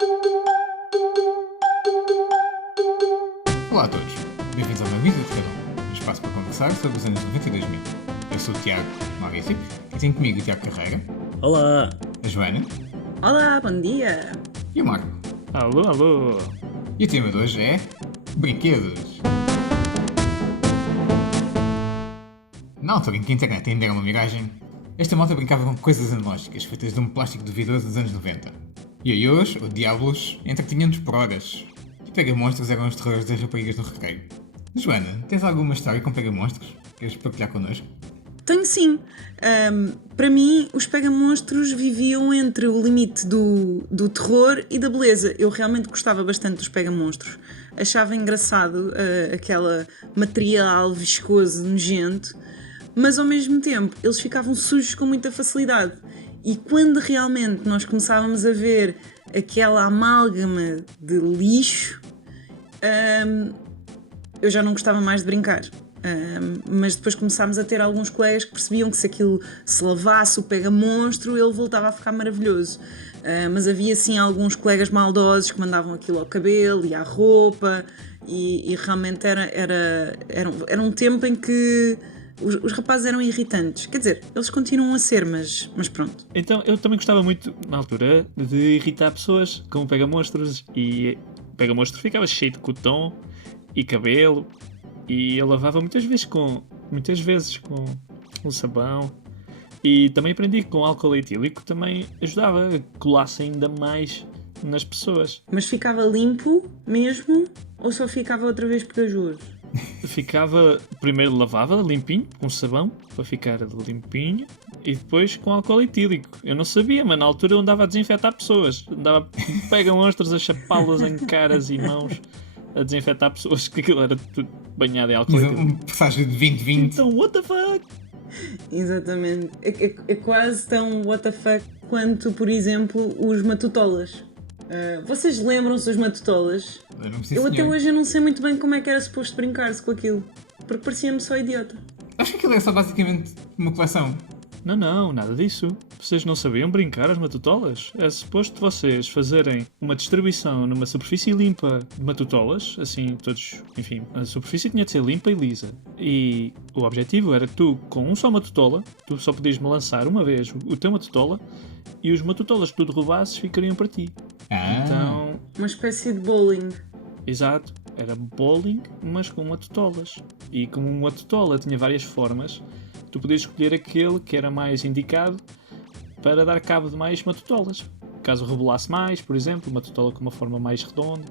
Olá a todos, bem-vindos ao meu vídeo de cada um espaço para conversar sobre os anos 90 e 2000. Eu sou o Tiago Maurício e tenho comigo o Tiago Carreira, Olá! a Joana Olá, bom dia! e o Marco. Alô, alô! E o tema de hoje é brinquedos. Na altura em que a internet ainda era uma miragem, esta malta brincava com coisas analógicas feitas de um plástico duvidoso dos anos 90. Ioiôs, ou diablos, entretinham-nos por horas. E pega-monstros eram os terrores das raparigas no recreio. Joana, tens alguma história com pega-monstros? Queres partilhar connosco? Tenho sim. Para mim, os pega-monstros viviam entre o limite do terror e da beleza. Eu realmente gostava bastante dos pega-monstros. Achava engraçado aquela material viscoso, nojento, mas ao mesmo tempo eles ficavam sujos com muita facilidade. E quando realmente nós começávamos a ver aquela amálgama de lixo, eu já não gostava mais de brincar. Mas depois começámos a ter alguns colegas que percebiam que se aquilo se lavasse o pega-monstro, ele voltava a ficar maravilhoso. Mas havia sim alguns colegas maldosos que mandavam aquilo ao cabelo e à roupa, e realmente era um tempo em que os rapazes eram irritantes. Quer dizer, eles continuam a ser, mas pronto. Então, eu também gostava muito, na altura, de irritar pessoas com pega-monstros, e o pega-monstro ficava cheio de coton e cabelo, e eu lavava muitas vezes com sabão, e também aprendi que com álcool etílico também ajudava a colar-se ainda mais nas pessoas. Mas ficava limpo mesmo, ou só ficava outra vez pegajoso? Ficava, primeiro lavava limpinho, com sabão, para ficar limpinho, e depois com álcool etílico. Eu não sabia, mas na altura eu andava a desinfetar pessoas. Andava pega-monstros a chapá-las em caras e mãos, a desinfetar pessoas, que aquilo era tudo banhado em álcool etílico. Um presságio de 2020. Então, what the fuck? Exatamente. É quase tão what the fuck quanto, por exemplo, os matutolas. Vocês lembram-se dos matutolas? Eu até hoje eu não sei muito bem como é que era suposto brincar-se com aquilo, porque parecia-me só idiota. Acho que aquilo é só basicamente uma coleção. Não, nada disso. Vocês não sabiam brincar às matutolas? É suposto vocês fazerem uma distribuição numa superfície limpa de matutolas, assim, todos, enfim, a superfície tinha de ser limpa e lisa. E o objetivo era que tu, com um só matutola, tu só podias lançar uma vez o teu matutola, e os matutolas que tu derrubasses ficariam para ti. Então, uma espécie de bowling. exato, era bowling, mas com matutolas. E como uma matutola tinha várias formas, tu podias escolher aquele que era mais indicado para dar cabo de mais matutolas. Caso rebolasse mais, por exemplo, uma matutola com uma forma mais redonda,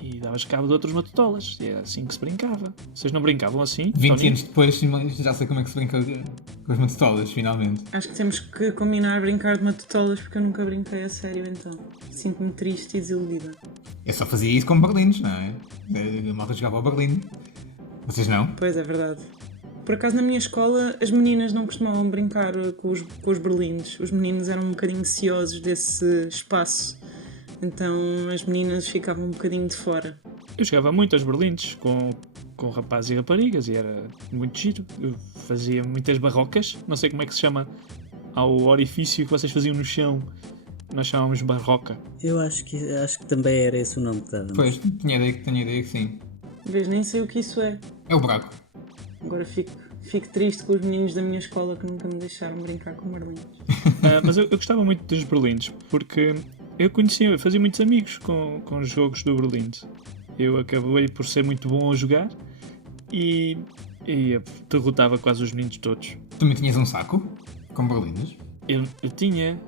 e davas cabo de outros matutolas. E era assim que se brincava. Vocês não brincavam assim? 20 anos depois já sei como é que se brinca com as matutolas, finalmente. Acho que temos que combinar brincar de matutolas, porque eu nunca brinquei a sério, então sinto-me triste e desiludida. Eu só fazia isso com berlindes, não é? A malta jogava ao berlim. Vocês não? Pois é verdade. Por acaso na minha escola as meninas não costumavam brincar com os berlindes. Os meninos eram um bocadinho ciosos desse espaço, então as meninas ficavam um bocadinho de fora. Eu jogava muito aos berlindes com rapazes e raparigas, e era muito giro. Eu fazia muitas barrocas, não sei como é que se chama ao orifício que vocês faziam no chão. Nós chamávamos barroca. Eu acho que também era esse o nome que dava. Pois, tenho ideia que sim. Vês, nem sei o que isso é. É o buraco. Agora fico triste com os meninos da minha escola que nunca me deixaram brincar com berlindes. Mas eu gostava muito dos berlindes, porque eu fazia muitos amigos com os jogos do berlinde. Eu acabei por ser muito bom a jogar e derrotava quase os meninos todos. Também tinhas um saco com berlindes? Eu tinha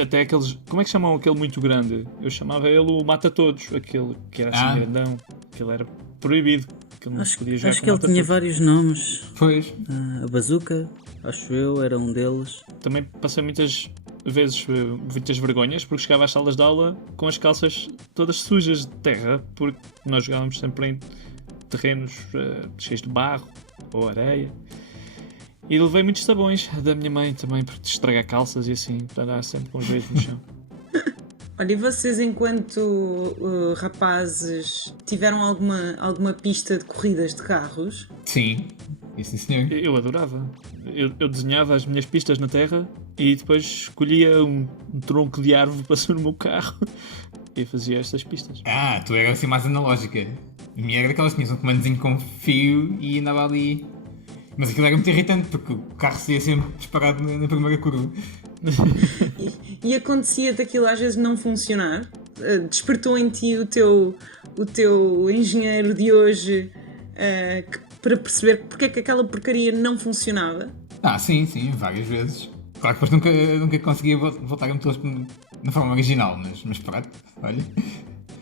até aqueles, como é que chamam aquele muito grande? Eu chamava ele o mata-todos, aquele que era assim grandão, aquele era proibido, que não se podia jogar. Acho que ele tinha vários nomes. Pois. A bazuca, acho eu, era um deles. Também passei muitas vezes muitas vergonhas, porque chegava às salas de aula com as calças todas sujas de terra, porque nós jogávamos sempre em terrenos cheios de barro ou areia. E levei muitos sabões da minha mãe também para estragar calças e assim, para andar sempre com os joelhos no chão. Olha, e vocês enquanto rapazes tiveram alguma pista de corridas de carros? Sim. Sim, senhor. Eu adorava. Eu desenhava as minhas pistas na terra e depois escolhia um tronco de árvore para ser no meu carro e fazia estas pistas. Ah, tu eras assim mais analógica. A minha era daquelas que tinhas um comandozinho com fio e andava ali. Mas aquilo era muito irritante porque o carro saía sempre disparado na primeira curva. E acontecia daquilo às vezes não funcionar. Despertou em ti o teu engenheiro de hoje para perceber porque é que aquela porcaria não funcionava. Ah, sim, várias vezes. Claro que depois nunca conseguia voltar a metê-los na forma original, mas pronto, olha.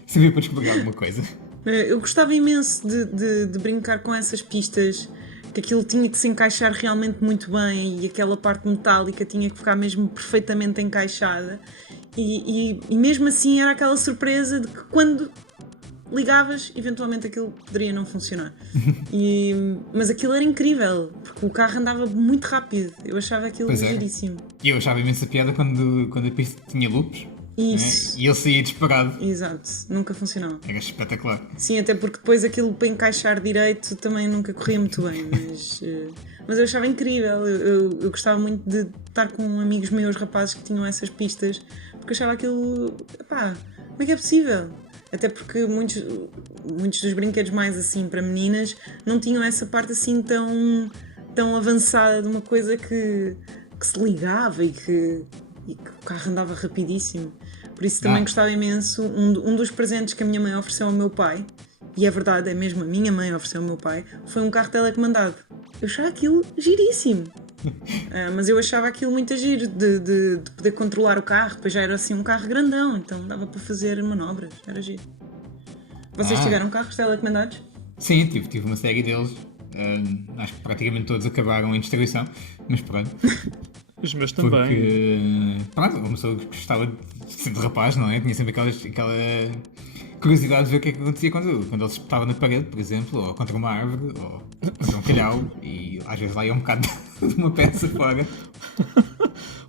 Serviu para descobrir alguma coisa. Eu gostava imenso de brincar com essas pistas, que aquilo tinha que se encaixar realmente muito bem e aquela parte metálica tinha que ficar mesmo perfeitamente encaixada. E mesmo assim era aquela surpresa de que quando ligavas, eventualmente aquilo poderia não funcionar. Mas aquilo era incrível, porque o carro andava muito rápido. Eu achava aquilo giríssimo. E eu achava imensa piada quando a pista tinha loops. Isso. Né? E ele saía disparado. Exato, nunca funcionava. Era espetacular. Sim, até porque depois aquilo para encaixar direito também nunca corria muito bem, mas eu achava incrível. Eu gostava muito de estar com amigos meus, rapazes que tinham essas pistas, porque eu achava aquilo, epá, como é que é possível? Até porque muitos dos brinquedos mais assim para meninas não tinham essa parte assim tão avançada de uma coisa que se ligava e que o carro andava rapidíssimo. Por isso também gostava imenso. Um dos presentes que a minha mãe ofereceu ao meu pai, e é verdade, é mesmo a minha mãe ofereceu ao meu pai, foi um carro telecomandado. Eu achava aquilo giríssimo. Mas eu achava aquilo muito giro de poder controlar o carro, pois já era assim um carro grandão, então dava para fazer manobras, era giro. Vocês tiveram carros telecomandados? Sim, tive uma série deles. Acho que praticamente todos acabaram em destruição, mas pronto. Os meus também. Porque, pronto, uma pessoa que gostava de ser de rapaz, não é? Tinha sempre aquela curiosidade de ver o que é que acontecia quando ele se espetava na parede, por exemplo, ou contra uma árvore, ou contra um calhau, e às vezes lá ia um bocado de uma peça fora.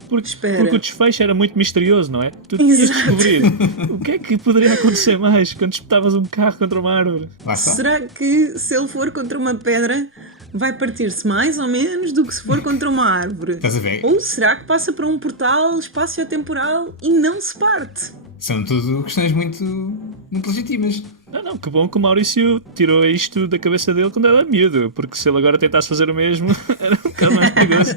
Porque o desfecho era muito misterioso, não é? Tu tinhas de descobrir o que é que poderia acontecer mais quando espetavas um carro contra uma árvore. Será que se ele for contra uma pedra vai partir-se mais ou menos do que se for contra uma árvore? Estás a ver? Ou será que passa para um portal espaço-temporal e não se parte? São tudo questões muito legítimas. Não, que bom que o Maurício tirou isto da cabeça dele quando era miúdo, porque se ele agora tentasse fazer o mesmo, era um bocado mais perigoso.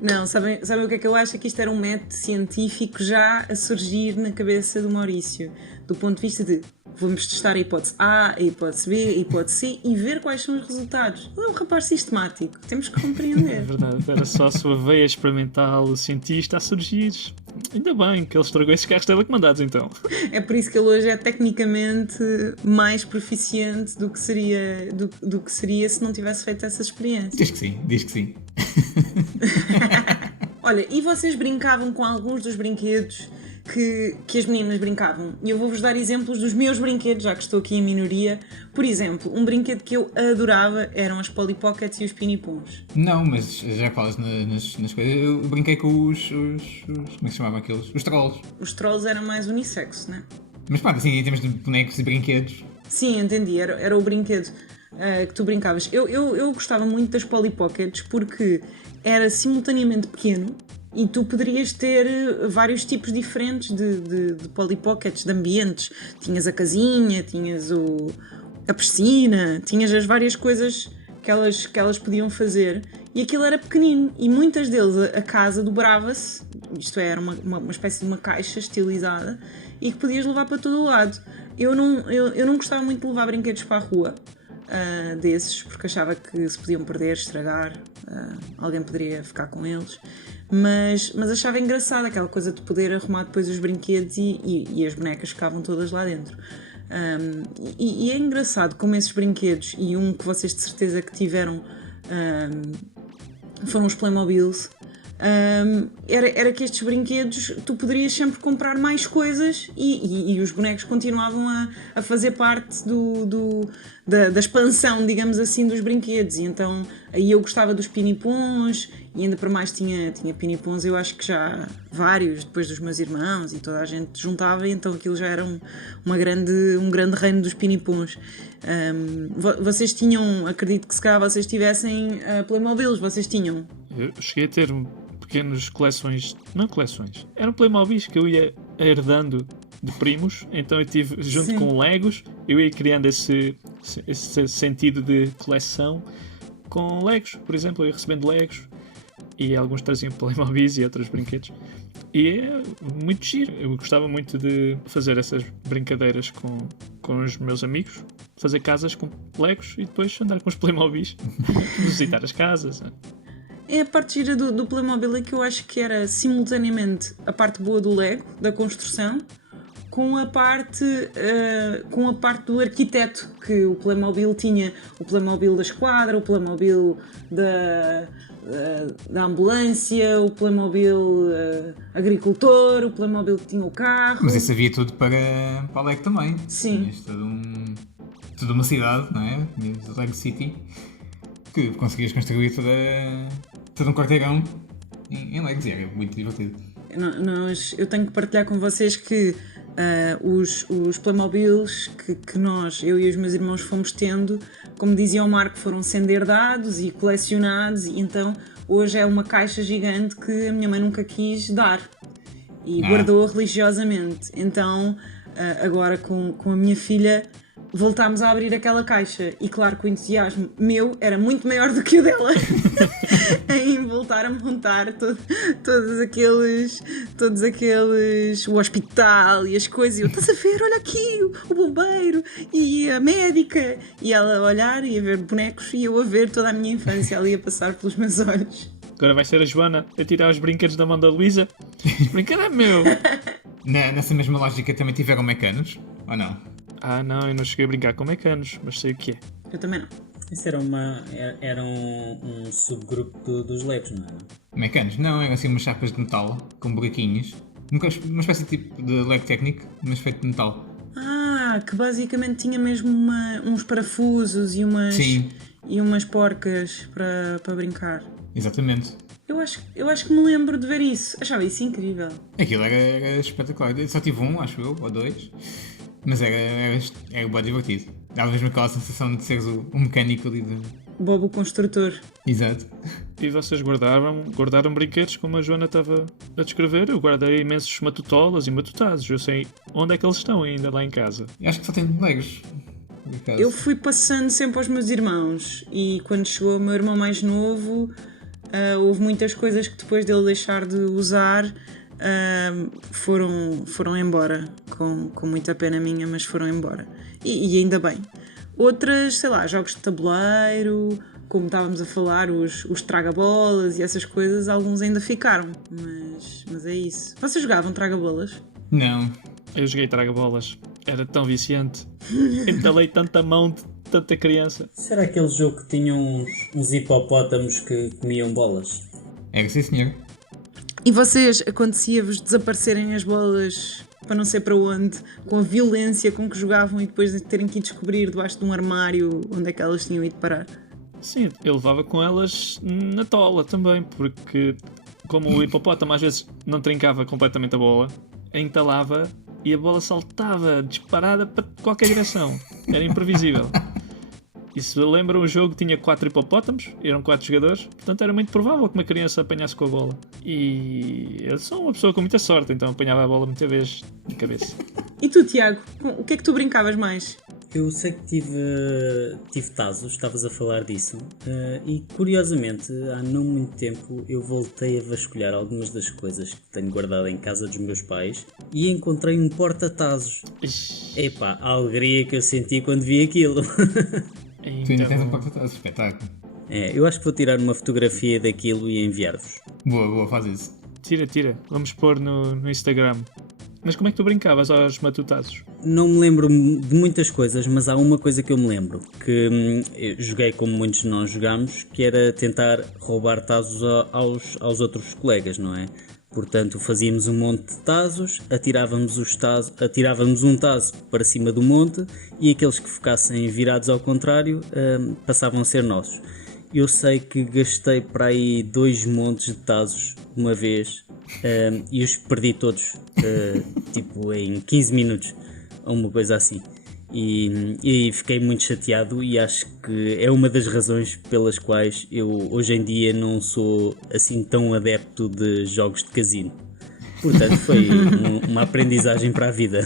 Não, sabem o que é que eu acho? É que isto era um método científico já a surgir na cabeça do Maurício, do ponto de vista de vamos testar a hipótese A, a hipótese B, a hipótese C e ver quais são os resultados. Ele é um rapaz sistemático, temos que compreender. É verdade, era só a sua veia experimental, o cientista a surgir. Ainda bem que ele estragou esses carros telecomandados então. É por isso que ele hoje é tecnicamente mais proficiente do que seria se não tivesse feito essa experiência. Diz que sim. Olha, e vocês brincavam com alguns dos brinquedos que as meninas brincavam? E eu vou-vos dar exemplos dos meus brinquedos, já que estou aqui em minoria. Por exemplo, um brinquedo que eu adorava eram as Polly Pockets e os Pinipons. Não, mas já falas nas coisas. Eu brinquei com os como é que se chamavam aqueles? Os trolls. Os trolls eram mais unissexo, né? Mas pronto, assim, em termos de bonecos e brinquedos. Sim, entendi. Era o brinquedo que tu brincavas. Eu gostava muito das Polly Pockets porque era simultaneamente pequeno e tu poderias ter vários tipos diferentes de Polly Pockets, de ambientes. Tinhas a casinha, tinhas a piscina, tinhas as várias coisas que elas podiam fazer, e aquilo era pequenino, e muitas deles a casa dobrava-se, isto é, era uma espécie de uma caixa estilizada, e que podias levar para todo o lado. Eu não gostava muito de levar brinquedos para a rua, desses, porque achava que se podiam perder, estragar, alguém poderia ficar com eles, mas achava engraçado aquela coisa de poder arrumar depois os brinquedos e as bonecas ficavam todas lá dentro. E é engraçado como esses brinquedos, e um que vocês de certeza que tiveram foram os Playmobiles, era que estes brinquedos tu poderias sempre comprar mais coisas e os bonecos continuavam a fazer parte da expansão, digamos assim, dos brinquedos, e então Aí eu gostava dos pinipons e ainda para mais tinha pinipons, eu acho que já vários, depois dos meus irmãos e toda a gente juntava, e então aquilo já era um grande reino dos pinipons. Vocês tinham, acredito que se calhar vocês tivessem Playmobiles, vocês tinham? Eu cheguei a ter pequenas coleções, não coleções, eram Playmobils que eu ia herdando de primos, então eu tive, junto Sim. com Legos, eu ia criando esse sentido de coleção com Legos, por exemplo, eu ia recebendo Legos e alguns traziam Playmobils e outros brinquedos. E é muito giro, eu gostava muito de fazer essas brincadeiras com os meus amigos, fazer casas com Legos e depois andar com os Playmobils, visitar as casas. É a parte gira do Playmobil é que eu acho que era simultaneamente a parte boa do Lego, da construção, com a parte do arquiteto, que o Playmobil tinha o Playmobil da esquadra, o Playmobil da ambulância, o Playmobil agricultor, o Playmobil que tinha o carro. Mas isso havia tudo para o Lego também. Sim. Tinhas toda uma cidade, não é? Tinhas o Lego City, que conseguias construir todo um quarteirão em Legos, e era muito divertido. Eu tenho que partilhar com vocês que os Playmobils que eu e os meus irmãos fomos tendo, como dizia o Marco, foram sendo herdados e colecionados, e então hoje é uma caixa gigante que a minha mãe nunca quis dar e guardou religiosamente. Então agora com a minha filha voltámos a abrir aquela caixa, e claro que o entusiasmo meu era muito maior do que o dela em voltar a montar todos aqueles o hospital e as coisas, e eu, estás a ver, olha aqui o bombeiro e a médica, e ela a olhar e a ver bonecos e eu a ver toda a minha infância ali a passar pelos meus olhos. Agora vai ser a Joana a tirar os brinquedos da mão da Luísa. Este brinquedo é meu! Nessa mesma lógica também tiveram mecanos, ou não? Ah não, eu não cheguei a brincar com mecanos, mas sei o que é. Eu também não. Isso era um subgrupo dos Legos, não era? Mecanos? Não, eram assim umas chapas de metal, com buraquinhos. Uma espécie de tipo de Lego Technic, mas feito de metal. Que basicamente tinha mesmo uns parafusos e Sim. umas porcas para brincar. Exatamente. Eu acho que me lembro de ver isso. Achava isso incrível. Aquilo era espetacular. Eu só tive um, acho eu, ou dois. Mas era bem divertido. Dava mesmo aquela sensação de seres o mecânico ali de... Bob o construtor. Exato. E vocês guardaram brinquedos, como a Joana estava a descrever? Eu guardei imensos matutolas e matutazes. Eu sei onde é que eles estão ainda lá em casa. Eu acho que só tenho Legos. por acaso. Eu fui passando sempre aos meus irmãos, e quando chegou o meu irmão mais novo, houve muitas coisas que depois dele deixar de usar foram embora, com muita pena minha, mas foram embora. E ainda bem. Outras, sei lá, jogos de tabuleiro, como estávamos a falar, os traga-bolas e essas coisas, alguns ainda ficaram, mas é isso. Vocês jogavam traga-bolas? Não. Eu joguei traga-bolas. Era tão viciante. Entalei tanta mão de tanta criança. Será aquele jogo que tinha uns hipopótamos que comiam bolas? Era sim, senhor. E vocês, acontecia-vos desaparecerem as bolas para não sei para onde, com a violência com que jogavam, e depois de terem que ir descobrir debaixo de um armário onde é que elas tinham ido parar? Sim, eu levava com elas na tola também, porque como o hipopótamo às vezes não trincava completamente a bola, entalava e a bola saltava disparada para qualquer direção. Era imprevisível. E se lembram, o jogo tinha 4 hipopótamos, eram 4 jogadores, portanto era muito provável que uma criança apanhasse com a bola. E eu sou uma pessoa com muita sorte, então apanhava a bola muita vez de cabeça. E tu, Tiago, o que é que tu brincavas mais? Eu sei que tive Tazos, estavas a falar disso, e curiosamente, há não muito tempo, eu voltei a vasculhar algumas das coisas que tenho guardado em casa dos meus pais e encontrei um porta-Tazos. Epá, a alegria que eu senti quando vi aquilo. Tu ainda tens um porta-tazos, espetáculo. Eu acho que vou tirar uma fotografia daquilo e enviar-vos. Boa, faz isso. Tira. Vamos pôr no Instagram. Mas como é que tu brincavas aos matutazos? Não me lembro de muitas coisas, mas há uma coisa que eu me lembro, que eu joguei como muitos de nós jogámos, que era tentar roubar tazos aos outros colegas, não é? Portanto, fazíamos um monte de tazos, atirávamos um tazo para cima do monte, e aqueles que ficassem virados ao contrário passavam a ser nossos. eu sei que gastei para aí 2 montes de tazos de uma vez e os perdi todos, tipo em 15 minutos, ou uma coisa assim. E fiquei muito chateado e acho que é uma das razões pelas quais eu hoje em dia não sou assim tão adepto de jogos de casino. Portanto, foi uma aprendizagem para a vida.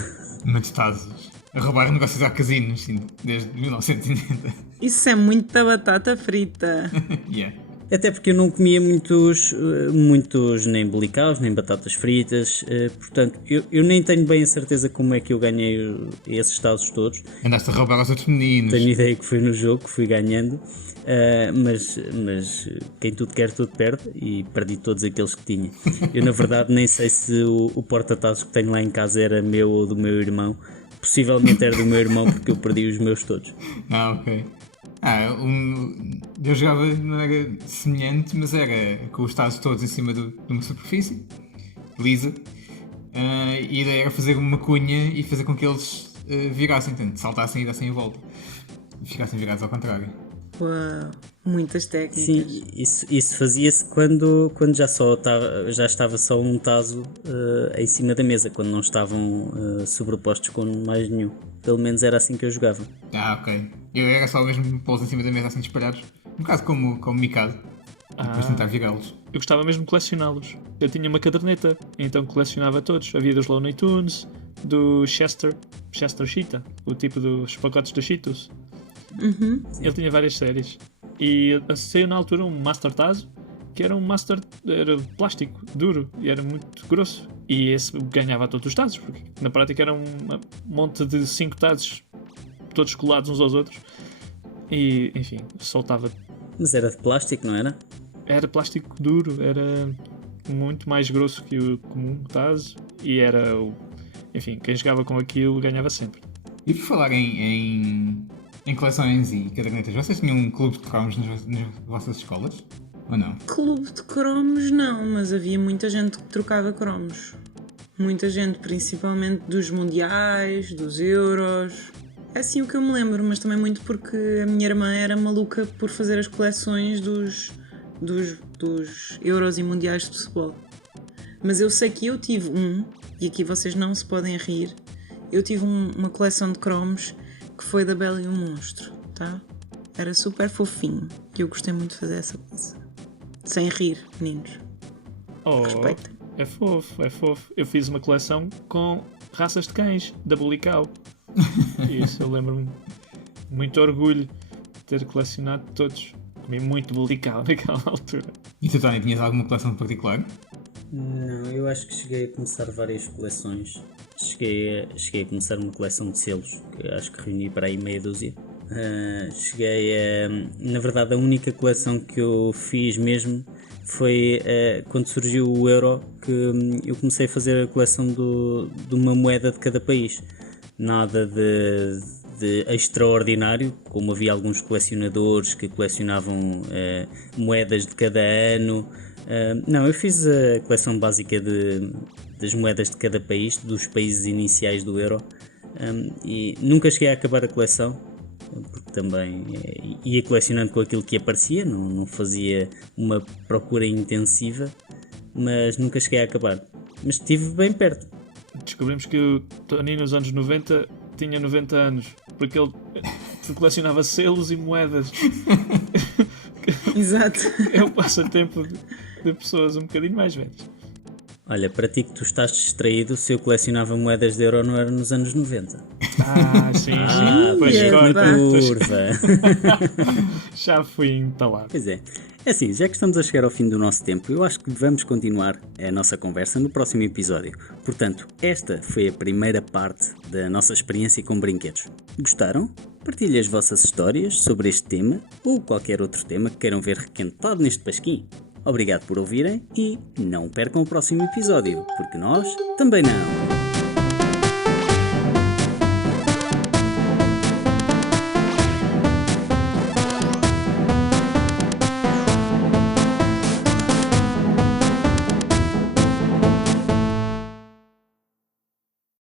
Muitos tazos. A roubar negócios a casinos, sim, desde 1980. Isso é muita batata frita. Yeah. Até porque eu não comia muitos nem belicaus, nem batatas fritas, portanto, eu nem tenho bem a certeza como é que eu ganhei esses tazos todos. Andaste a roubar aos outros meninos. Tenho ideia que foi no jogo, que fui ganhando, mas quem tudo quer, tudo perde, e perdi todos aqueles que tinha. Eu, na verdade, nem sei se o porta-tazos que tenho lá em casa era meu ou do meu irmão. Possivelmente era do meu irmão, porque eu perdi os meus todos. Ah, ok. Eu jogava, não era semelhante, mas era com os tazos todos em cima de uma superfície lisa, e a ideia era fazer uma cunha e fazer com que eles virassem, portanto, saltassem e dessem a volta e ficassem virados ao contrário. Uau, muitas técnicas. Sim, isso fazia-se quando já estava só um tazo em cima da mesa, quando não estavam sobrepostos com mais nenhum. Pelo menos era assim que eu jogava. Ah, ok. Eu era só mesmo pô-los em cima da mesa assim disparados, um bocado como Mikado, e depois tentar virá-los. Eu gostava mesmo de colecioná-los. Eu tinha uma caderneta, então colecionava todos. Havia dos Looney Tunes, do Chester Cheetah, o tipo dos pacotes da Cheetos. Ele tinha várias séries. E saiu na altura um Master Tazo, que era era de plástico, duro, e era muito grosso. E esse ganhava todos os tazos, porque na prática era um monte de 5 tazos, todos colados uns aos outros. E, enfim, soltava. Mas era de plástico, não era? Era plástico duro, era muito mais grosso que o comum tazo. E era enfim, quem jogava com aquilo ganhava sempre. E por falar em coleções e cadernetas, vocês tinham um clube de cromos nas vossas escolas? Ou não? Clube de cromos não, mas havia muita gente que trocava cromos. Muita gente, principalmente dos mundiais, dos euros. É assim o que eu me lembro, mas também muito porque a minha irmã era maluca por fazer as coleções dos euros e mundiais de futebol. Mas eu sei que eu tive e aqui vocês não se podem rir, eu tive uma coleção de cromos que foi da Bela e o Monstro, tá? Era super fofinho e eu gostei muito de fazer essa coisa. Sem rir, meninos. Oh, Respeitem. é fofo. Eu fiz uma coleção com raças de cães, da Bulical. Isso, eu lembro-me. Muito orgulho de ter colecionado todos. Comi muito Bulical naquela altura. E tu, Tony, tinhas alguma coleção particular? Não, eu acho que cheguei a começar várias coleções. Cheguei a começar uma coleção de selos, que acho que reuni para aí meia dúzia. Na verdade, a única coleção que eu fiz mesmo foi quando surgiu o euro, que eu comecei a fazer a coleção de uma moeda de cada país. Nada de extraordinário, como havia alguns colecionadores que colecionavam moedas de cada ano. Não, eu fiz a coleção básica das moedas de cada país, dos países iniciais do euro, e nunca cheguei a acabar a coleção, porque também ia colecionando com aquilo que aparecia, não fazia uma procura intensiva, mas nunca cheguei a acabar. Mas estive bem perto. Descobrimos que o Tony nos anos 90 tinha 90 anos, porque ele colecionava selos e moedas. Exato. É o passatempo de pessoas um bocadinho mais velhas. Olha, para ti que tu estás distraído, se eu colecionava moedas de euro não era nos anos 90. Sim. Pois curva. Já fui entalado. Pois é. É assim, já que estamos a chegar ao fim do nosso tempo, eu acho que vamos continuar a nossa conversa no próximo episódio. Portanto, esta foi a primeira parte da nossa experiência com brinquedos. Gostaram? Partilhem as vossas histórias sobre este tema ou qualquer outro tema que queiram ver requentado neste pasquim. Obrigado por ouvirem e não percam o próximo episódio, porque nós também não.